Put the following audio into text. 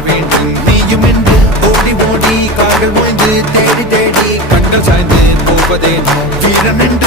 வேண்டும் நீயும் என்று ஓடி ஓடி கால்கள் மோய்ந்து தேடி தேடி கண்கள் சாய்ந்து போவதேனோ வீரன் என்று